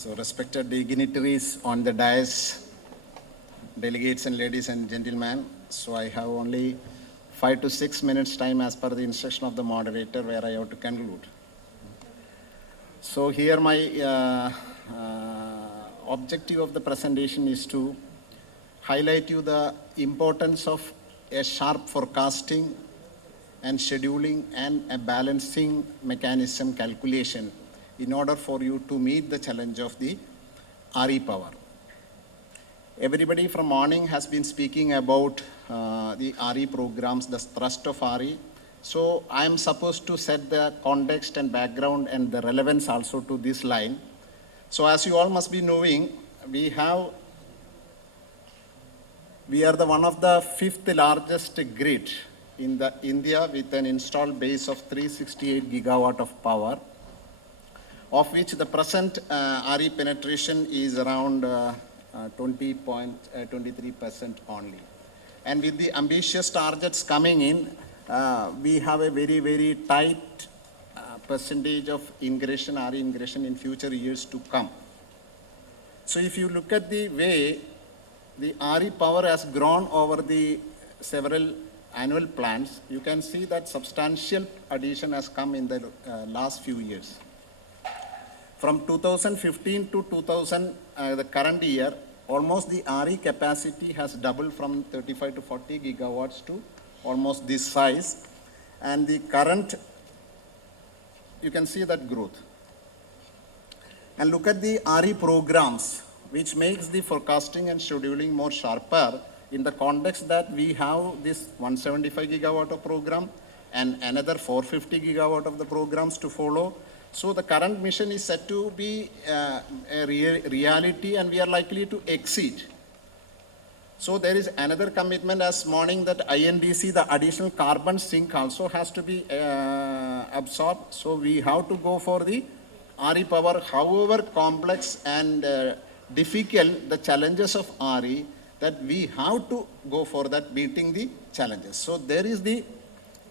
So respected dignitaries on the dais, delegates and ladies and gentlemen, so I have only 5 to 6 minutes time as per the instruction of the moderator where I have to conclude. So here my objective of the presentation is to highlight you the importance of a sharp forecasting and scheduling and a balancing mechanism calculation in order for you to meet the challenge of the RE power. Everybody from morning has been speaking about the RE programs, the thrust of RE. So I am supposed to set the context and background and the relevance also to this line. So as you all must be knowing, we are the one of the 5th largest grid in the India with an installed base of 368 gigawatt of power, of which the present RE penetration is around 20.23% only. And with the ambitious targets coming in, we have a very, very tight percentage of ingression, RE ingression in future years to come. So if you look at the way the RE power has grown over the several annual plans, you can see that substantial addition has come in the last few years. From 2015 to the current year, almost the RE capacity has doubled from 35 to 40 gigawatts to almost this size. And the current, you can see that growth. And look at the RE programs, which makes the forecasting and scheduling more sharper in the context that we have this 175 gigawatt of program and another 450 gigawatt of the programs to follow. So the current mission is set to be a reality, and we are likely to exceed. So there is another commitment as morning that INDC, the additional carbon sink also has to be absorbed. So we have to go for the RE power, however complex and difficult the challenges of RE, that we have to go for that, meeting the challenges. So there is the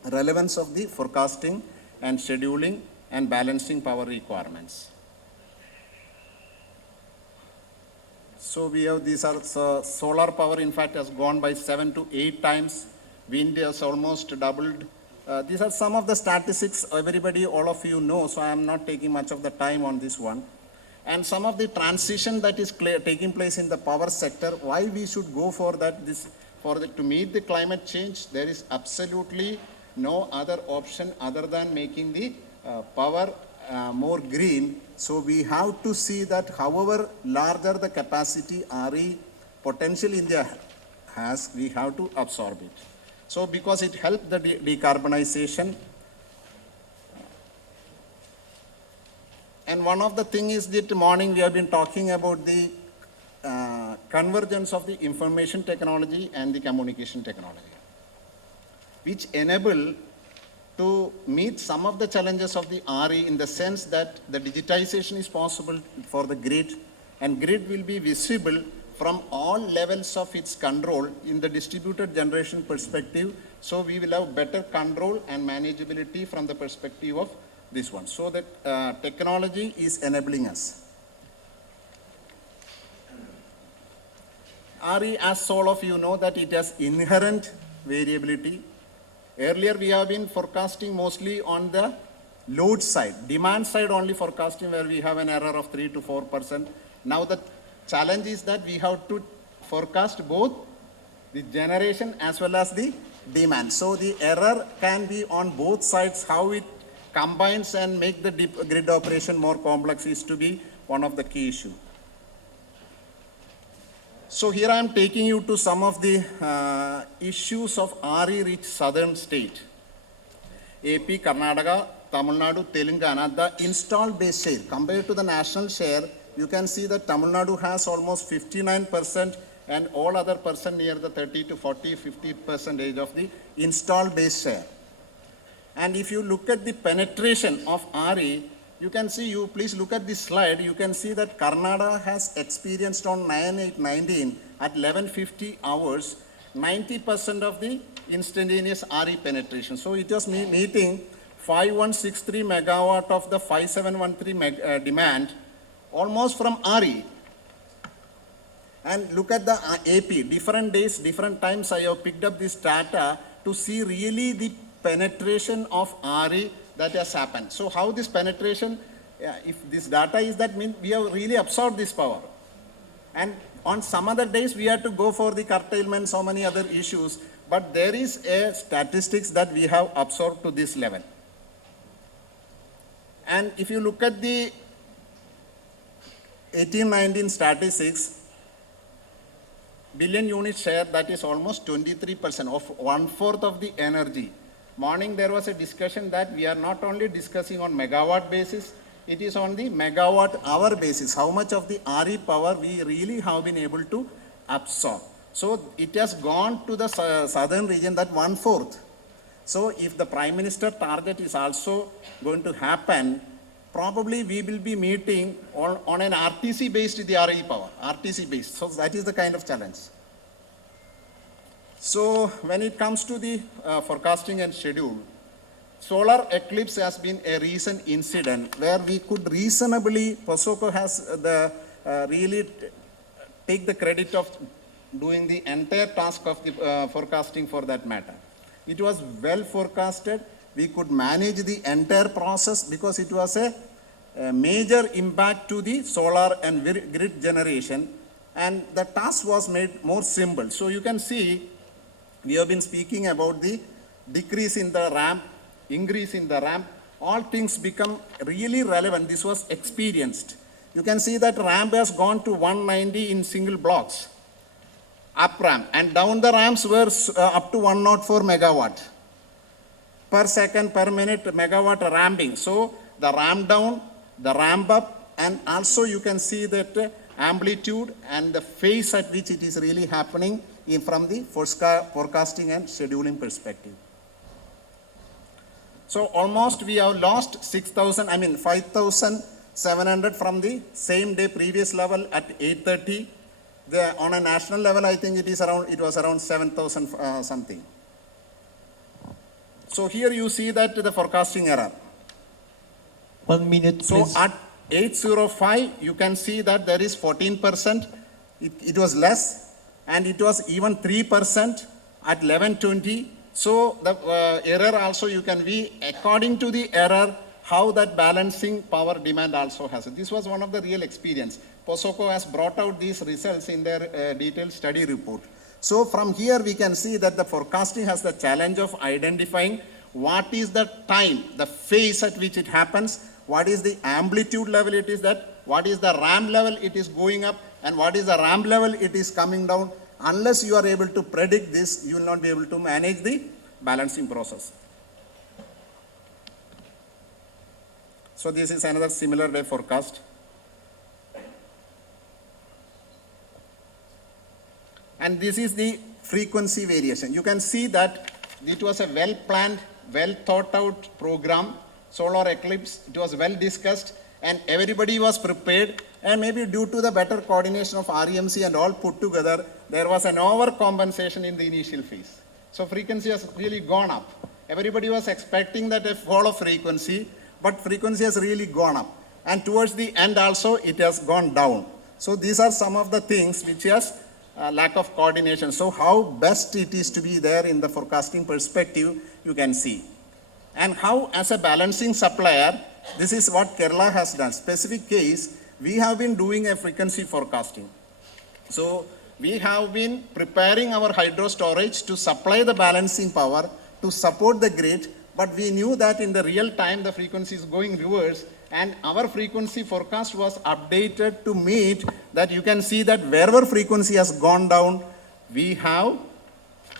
relevance of the forecasting and scheduling and balancing power requirements. So we have, these are solar power, in fact, has gone by 7 to 8 times. Wind has almost doubled. These are some of the statistics everybody, all of you know, so I am not taking much of the time on this one. And some of the transition that is taking place in the power sector, why we should go for that, to meet the climate change, there is absolutely no other option other than making the power more green. So we have to see that however larger the capacity RE potential India has, we have to absorb it. So because it helps the decarbonization. And one of the things is that morning we have been talking about the convergence of the information technology and the communication technology, which enable to meet some of the challenges of the RE in the sense that the digitization is possible for the grid, and grid will be visible from all levels of its control in the distributed generation perspective. So we will have better control and manageability from the perspective of this one. So that technology is enabling us. RE, as all of you know, that it has inherent variability. Earlier we have been forecasting mostly on the load side, demand side only forecasting, where we have an error of 3 to 4%. Now the challenge is that we have to forecast both the generation as well as the demand. So the error can be on both sides. How it combines and make the grid operation more complex is to be one of the key issues. So here I am taking you to some of the issues of RE-rich southern state. AP, Karnataka, Tamil Nadu, Telangana, the installed base share compared to the national share, you can see that Tamil Nadu has almost 59% and all other person near the 30 to 40, 50% of the installed base share. And if you look at the penetration of RE, you can see, please look at this slide, you can see that Karnataka has experienced on 9/8/19 at 1150 hours, 90% of the instantaneous RE penetration. So it was meeting 5163 megawatt of the 5713 demand almost from RE. And look at the AP, different days, different times I have picked up this data to see really the penetration of RE that has happened. So how this penetration, if this data is that, means we have really absorbed this power. And on some other days we have to go for the curtailment, so many other issues, but there is a statistics that we have absorbed to this level. And if you look at the 18-19 statistics, billion unit share, that is almost 23% of 1/4 of the energy. Morning there was a discussion that we are not only discussing on megawatt basis, it is on the megawatt hour basis, how much of the RE power we really have been able to absorb. So it has gone to the southern region, that 1/4. So if the Prime Minister target is also going to happen, probably we will be meeting on an RTC based the RE power, RTC based. So that is the kind of challenge. So when it comes to the forecasting and schedule, solar eclipse has been a recent incident where we could reasonably, POSOCO has the really take the credit of doing the entire task of the forecasting for that matter. It was well forecasted. We could manage the entire process because it was a major impact to the solar and grid generation, and the task was made more simple. So you can see, we have been speaking about the decrease in the ramp, increase in the ramp, all things become really relevant. This was experienced. You can see that ramp has gone to 190 in single blocks, up ramp, and down the ramps were up to 104 megawatt per second per minute megawatt ramping. So the ramp down, the ramp up, and also you can see that amplitude and the phase at which it is really happening from the forecasting and scheduling perspective. So almost we have lost 5,700 from the same day previous level at 830. On a national level, I think it was around 7,000 something. So here you see that the forecasting error. 1 minute, So please. at 805, you can see that there is 14%. It was less, and it was even 3% at 1120. So the error also you can be, according to the error, how that balancing power demand also has. This was one of the real experience. POSOCO has brought out these results in their detailed study report. So from here we can see that the forecasting has the challenge of identifying what is the time, the phase at which it happens, what is the amplitude level it is that, what is the ramp level it is going up, and what is the ramp level it is coming down. Unless you are able to predict this, you will not be able to manage the balancing process. So this is another similar day forecast. And this is the frequency variation. You can see that it was a well-planned, well-thought-out program, solar eclipse. It was well discussed, and everybody was prepared. And maybe due to the better coordination of REMC and all put together, there was an overcompensation in the initial phase. So frequency has really gone up. Everybody was expecting that a fall of frequency, but frequency has really gone up. And towards the end also, it has gone down. So these are some of the things which has lack of coordination. So how best it is to be there in the forecasting perspective, you can see. And how, as a balancing supplier, this is what Kerala has done. Specific case, we have been doing a frequency forecasting. So we have been preparing our hydro storage to supply the balancing power to support the grid, but we knew that in the real time the frequency is going reverse, and our frequency forecast was updated to meet that. You can see that wherever frequency has gone down, we have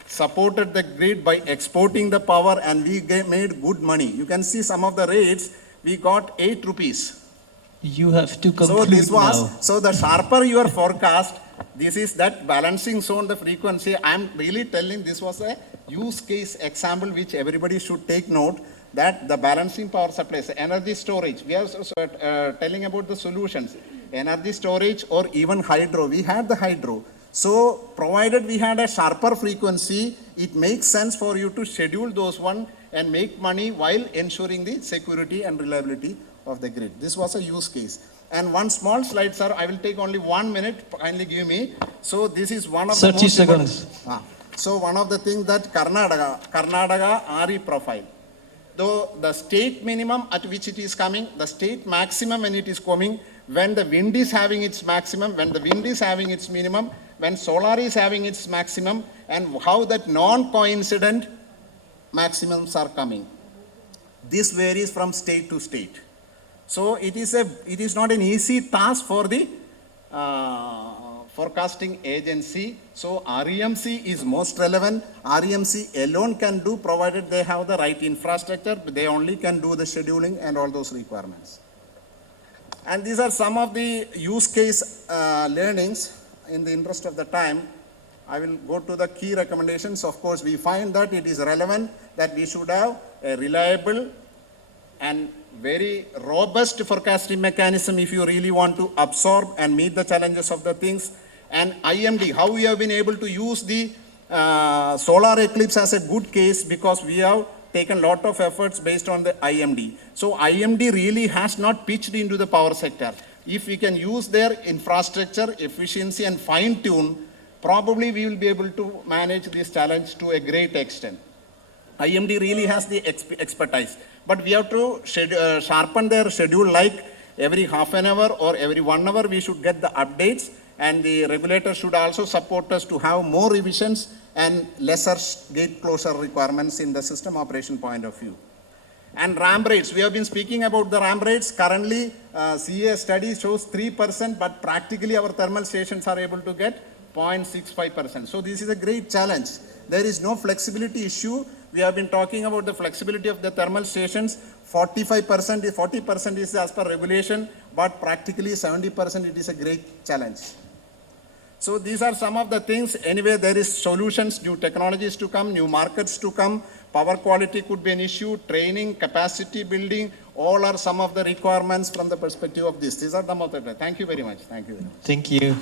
supported the grid by exporting the power, and we made good money. You can see some of the rates, we got 8 rupees. You have to conclude So this was, now. so the sharper your forecast, this is that balancing zone, the frequency. I'm really telling this was a use case example which everybody should take note, that the balancing power supplies, energy storage. We are telling about the solutions, energy storage or even hydro. We had the hydro. So provided we had a sharper frequency, it makes sense for you to schedule those one and make money while ensuring the security and reliability of the grid. This was a use case. And one small slide, sir, I will take only 1 minute, kindly give me. So this is one of 30 the most seconds. So one of the things that Karnataka RE profile, though the state minimum at which it is coming, the state maximum when it is coming, when the wind is having its maximum, when the wind is having its minimum, when solar is having its maximum, and how that non-coincident maximums are coming. This varies from state to state. So it is not an easy task for the forecasting agency. So REMC is most relevant. REMC alone can do, provided they have the right infrastructure. They only can do the scheduling and all those requirements. And these are some of the use case learnings. In the interest of the time, I will go to the key recommendations. Of course, we find that it is relevant that we should have a reliable and very robust forecasting mechanism if you really want to absorb and meet the challenges of the things. And IMD, how we have been able to use the solar eclipse as a good case, because we have taken a lot of efforts based on the IMD. So IMD really has not pitched into the power sector. If we can use their infrastructure, efficiency and fine tune, probably we will be able to manage this challenge to a great extent. IMD really has the expertise, but we have to sharpen their schedule, like every half an hour or every 1 hour we should get the updates, and the regulator should also support us to have more revisions and lesser gate closure requirements in the system operation point of view. And RAM rates, we have been speaking about the RAM rates. Currently, CA study shows 3%, but practically our thermal stations are able to get 0.65%. So this is a great challenge. There is no flexibility issue. We have been talking about the flexibility of the thermal stations. 40% is as per regulation, but practically 70% it is a great challenge. So these are some of the things. Anyway, there is solutions, new technologies to come, new markets to come. Power quality could be an issue, training, capacity building, all are some of the requirements from the perspective of this. These are some of the, thank you very much. Thank you very much. Thank you.